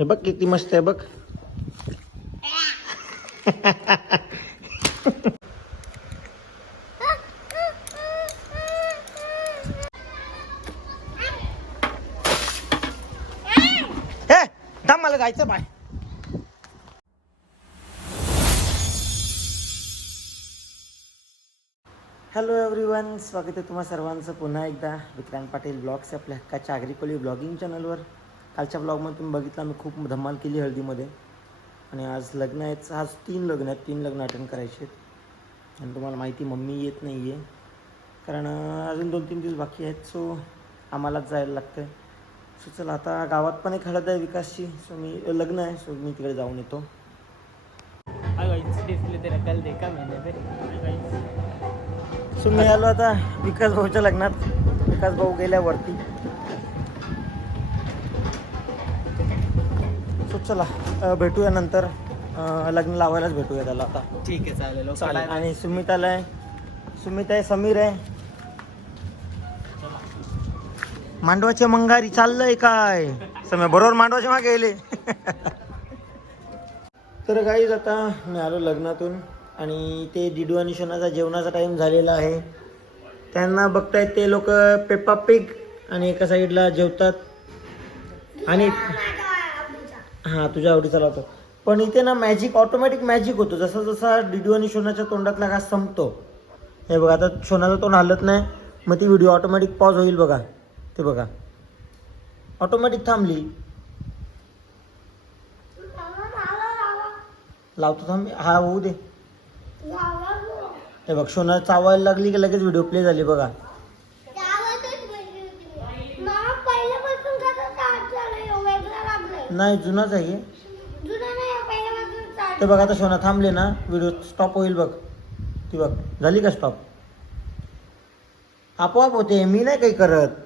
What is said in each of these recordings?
हे बघ किती मस्त आहे बघ हे थांब मला जायचं बाय हॅलो एव्हरीवन स्वागत आहे तुम्हा सर्वांचं पुन्हा एकदा विक्रांत पाटील ब्लॉग्स आपल्या हक्काच्या आग्रिकोली ब्लॉगिंग चॅनलवर कालच्या ब्लॉगमध्ये तुम्ही बघितलं आम्ही खूप धमाल केली हळदीमध्ये. आणि आज लग्न आहेत आज तीन लग्न आहेत तीन लग्न अटेंड करायचे आहेत. आणि तुम्हाला माहिती मम्मी येत नाही आहे कारण अजून दोन तीन दिवस बाकी आहेत सो आम्हालाच जायला लागतं सो चला आता गावात पण एक हळद आहे विकासची. सो मी लग्न आहे सो मी तिकडे जाऊन येतो. सो मी आलो आता विकास भाऊच्या लग्नात. विकास भाऊ गेल्यावरती. चला भेटूया नंतर. लग्न लावायलाच भेटूया त्याला आता. ठीक आहे चालेल. आणि सुमिताला आहे. सुमित आहे समीर आहे. मांडवाचे मंगारी चाललंय काय? समय बरोबर मांडवाच्या मागे गेले. तर काहीच आता मी आलो लग्नातून आणि ते डिडू आणि शोनाचा जेवणाचा टाइम झालेला आहे. त्यांना बघतायत ते लोक पेप्पा पिग आणि एका साईडला जेवतात. आणि हां तुझ्या आवडीचा लावतो. पण इथे ना मॅजिक ऑटोमॅटिक मॅजिक होतो. जसा जसा डिडू आणि शोनाच्या तोंडातला घास संपतो. हे बघा आता शोनाचं तोंड हलत नाही मग ती व्हिडिओ ऑटोमॅटिक पॉज होईल बघा. ते बघा. ऑटोमॅटिक थांबली. लावतो थांब. हा होऊ दे. हे बघ शोना चावायला लागली की लगेच व्हिडिओ प्ले झाली बघा. नाही जुनाच आहे. ते बघ आता शोना थांबले ना व्हिडिओ स्टॉप होईल बघ. ती बघ झाली का स्टॉप आपोआप होते मी नाही काही करत.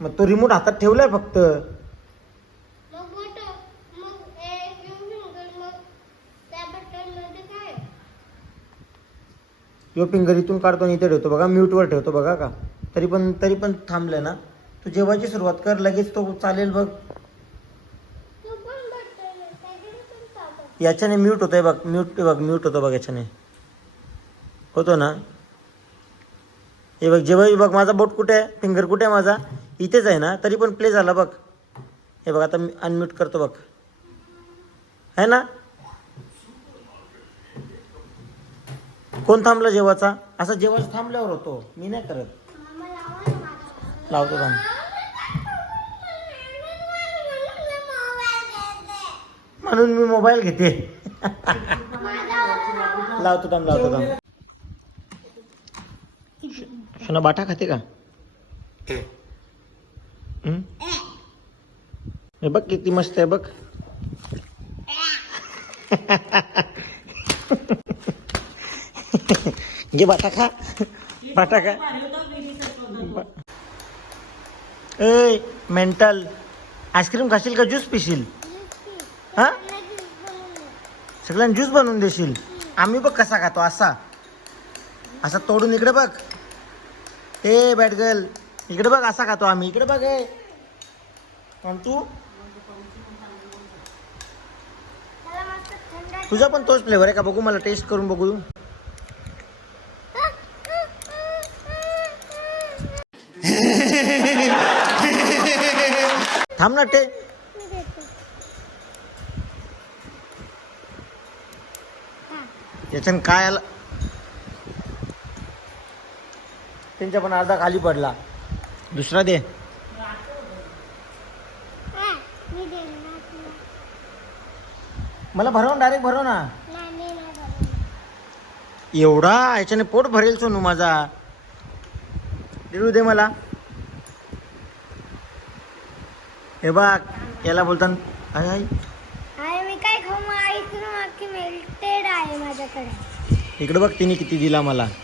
मग तो रिमोट हातात ठेवलाय फक्त. यो फिंगर इथून काढतो आणि इथे ठेवतो बघा म्यूटवर ठेवतो बघा का? तरी पण तरी पण थांबलं ना. तू जेवायची सुरुवात कर लगेच तो चालेल बघ. याच्याने म्यूट होतोय बघ म्यूट बघ म्यूट होतो बघ याच्याने. होतो ना? हे बघ जेव्हा बघ माझा बोट कुठे आहे? फिंगर कुठे आहे माझा? इथेच आहे ना? तरी पण प्ले झाला बघ. हे बघ आता मी अनम्यूट करतो बघ. आहे ना? कोण थांबलं जेवाचा असं जेवाचं थांबल्यावर होतो. मी नाही करत. लावतो थांब. म्हणून मी मोबाईल घेते. लावतो दम लावतो दम सुना बाटा खाते का? हे बघ किती मस्त आहे बघ. घे बाटा खा. बाटा खा. ए मेंटल. आईस्क्रीम खाशील का? ज्यूस पिशील? हा? सगळ्यांना ज्यूस बनवून देशील. आम्ही बघ कसा खातो असा. असा तोडून इकडे बघ. ए बॅट गर्ल इकडे बघ असा खातो आम्ही. इकडे बघ ए. आणि तू? तुझा पण तोच फ्लेवर आहे का? बघू मला टेस्ट करून बघू थांब ना टे. याच्यानं काय आला? त्यांच्या पण अर्धा खाली पडला. दुसरा दे. मला भरव डायरेक्ट भरव ना. एवढा याच्याने पोट भरेल सोनू माझा. देऊ दे मला. हे बघ याला बोलतात आई आई आणि मी काय खाऊ मग आईस्क्रीम अख्खी मेल्टेड आहे माझ्याकडे. इकडे बघ तिने किती दिला मला. बघ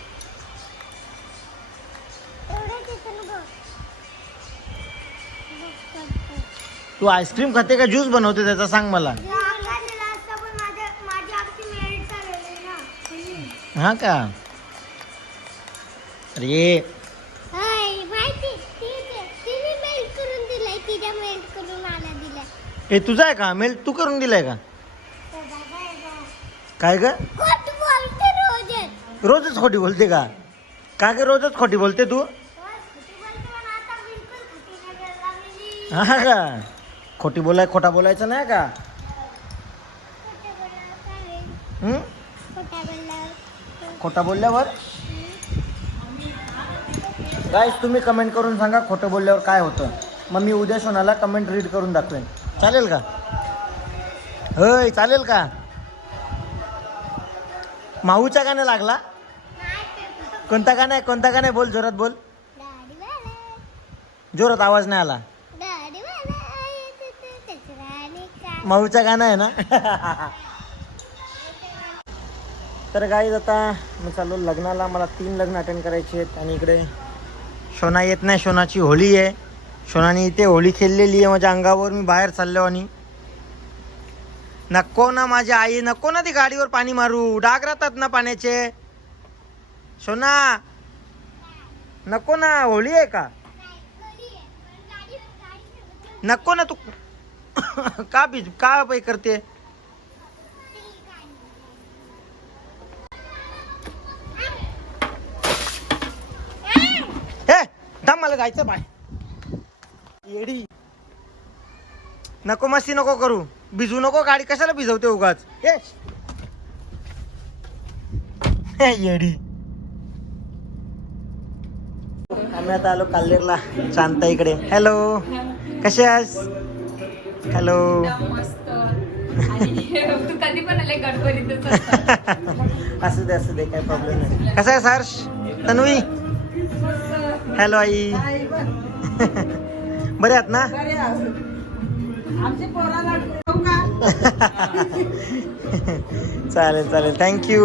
तू आईस्क्रीम खाते का? ज्यूस बनवते त्याचा सांग मला. आका दिला असता पण माझ्या माझी अख्खी मेल्ट झालेली ना. म्हणून. हा का? अरे हाय माहिती? ती ते- तिने मेल्ट करून दिलंय तिच्या मेल्ट मेल्ट करून आणा दिल्या. हे तुझा आहे का? मेल तू करून दिलाय का. काय ग? खोट बोलते रोजच. खोटी बोलते का? का ग रोजच खोटी बोलते तू. हा का? खोटी बोलाय खोटा बोलायचं नाही का? काय? हं? खोटा बोलल्यावर. गाईस तुम्ही कमेंट करून सांगा खोटं बोलल्यावर काय होतं. मग मी उद्या सोनाला कमेंट रीड करून दाखवेन. चालेल का? होय चालेल का? माऊचा गाणं लागला? कोणता गाणं आहे? कोणता गाणं आहे? बोल जोरात बोल. जोरात आवाज नाही आला. माऊचा गाणं आहे ना? तर गाईज आता मी चाललो लग्नाला. मला तीन लग्न अटेंड करायचे आहेत आणि इकडे शोना येत नाही. शोनाची होळी आहे. शोनाने इथे होळी खेळलेली आहे. माझ्या अंगावर मी बाहेर चाललो आणि नको ना माझी आई नको ना ती गाडीवर पाणी मारू? डाग राहतात ना पाण्याचे. सोना नको ना होळी आहे का? नको ना तू का बीज का पै करते? हे थांब मला जायचं बाय येडी. नको मस्ती नको करू. भिजू नको गाडी कशाला भिजवते उगाच? येडी. आम्ही आता आलो काल्लेरला शांता इकडे. हॅलो कसे आहेस? हॅलो तू कधी पण आले. असू दे असू दे काय प्रॉब्लेम नाही. कसा आहे हर्ष? तन्वी? हॅलो आई. बरे आहात ना? चालेल चालेल. थँक्यू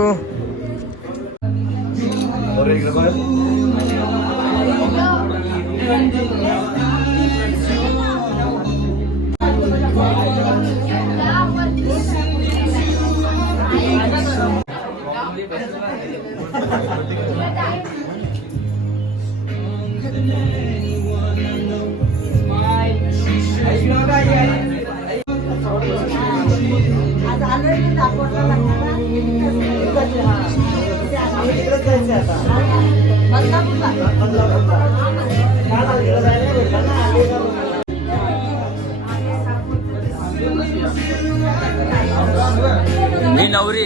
मी नवरी.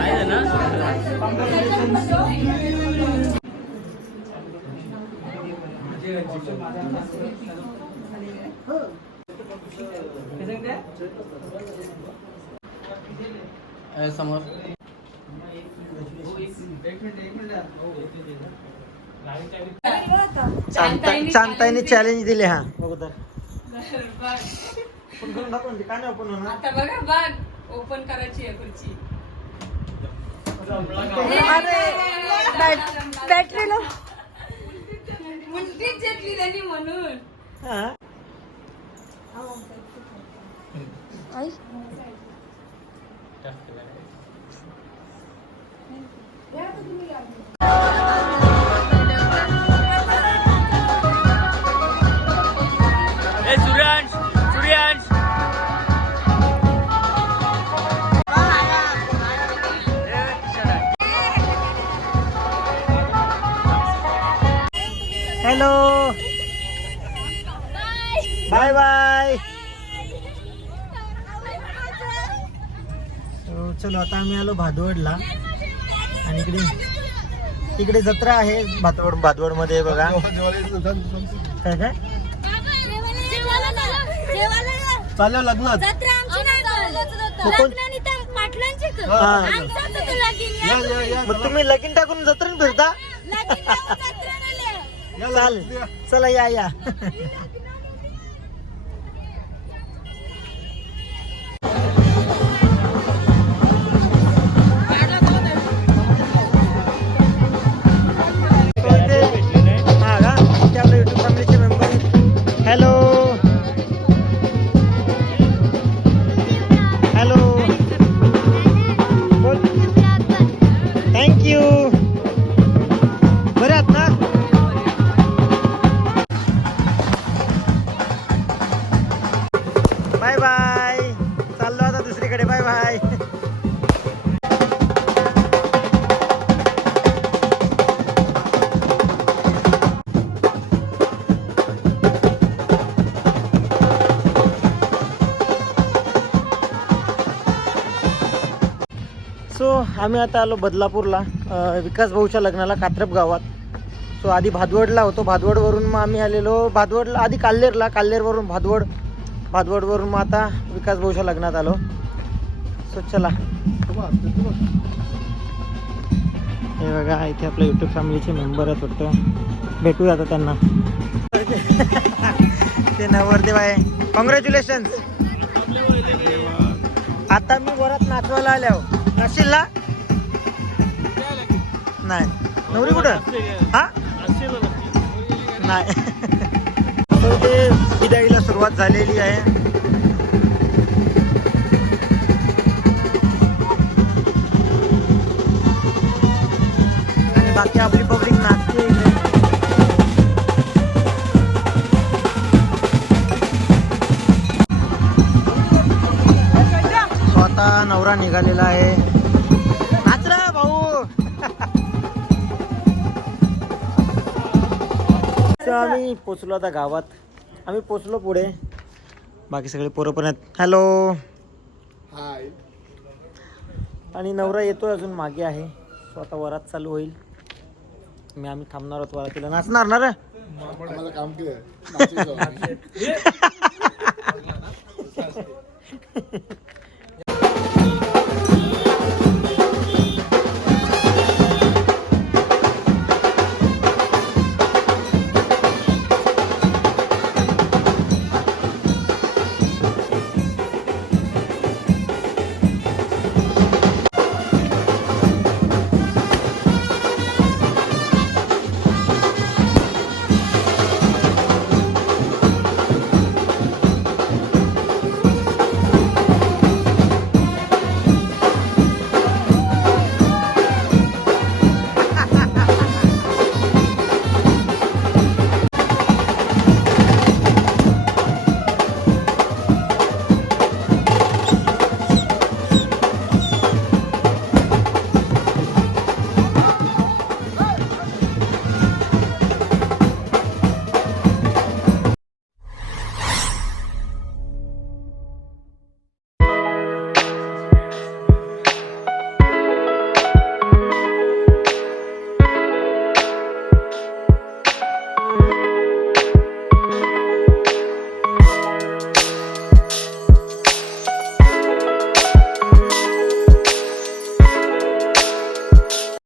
आहे ना समोर. चांगताईने चॅलेंज दिले हा. बघ. ओपन करून दाखव ना, ते काय नाही ओपन होणार. आता बघा बघ. ओपन करायची आहे खुर्ची. घेतली त्यांनी म्हणून. हा. चलो आता आम्ही आलो भादवडला. आणि इकडे इकडे जत्रा आहे भातवड भादवडमध्ये बघा. काय काय? चाललं लग्नात जत्रा आमची नाही मग कोण- लग्न. हा. मग तुम्ही लगीन टाकून जत्रेन फिरता? चला या या. आम्ही आता आलो बदलापूरला विकास भाऊच्या लग्नाला कात्रप गावात. सो आधी भादवडला होतो. भादवडवरून मग आम्ही आलेलो भादवडला आधी काल्लेरला काल्लेरवरून भादवड. भादवडवरून मग आता विकास भाऊच्या लग्नात आलो. सो चला. हे बघा इथे आपल्या युट्यूब फॅमिलीचे मेंबर आहेत वाटतं. भेटूया आता त्यांना. ते नवरदेव आहे. कॉंग्रॅच्युलेशन आता मी वरात नाचवायला आल्यावर असेल ना? नाही. नवरी कुठं? हा? नाही. तर ते विदाईला सुरुवात झालेली आहे. आणि बाकी आपली पब्लिक नाचते स्वतः नवरा निघालेला आहे. आम्ही पोचलो आता गावात. आम्ही पोचलो पुढे. बाकी सगळे पोरं पण आहेत. हॅलो हाय आणि नवरा येतो अजून मागे आहे. सो आता वरात चालू होईल. मी आम्ही थांबणार आहोत तिला नाचणार ना रे? आम्हाला काम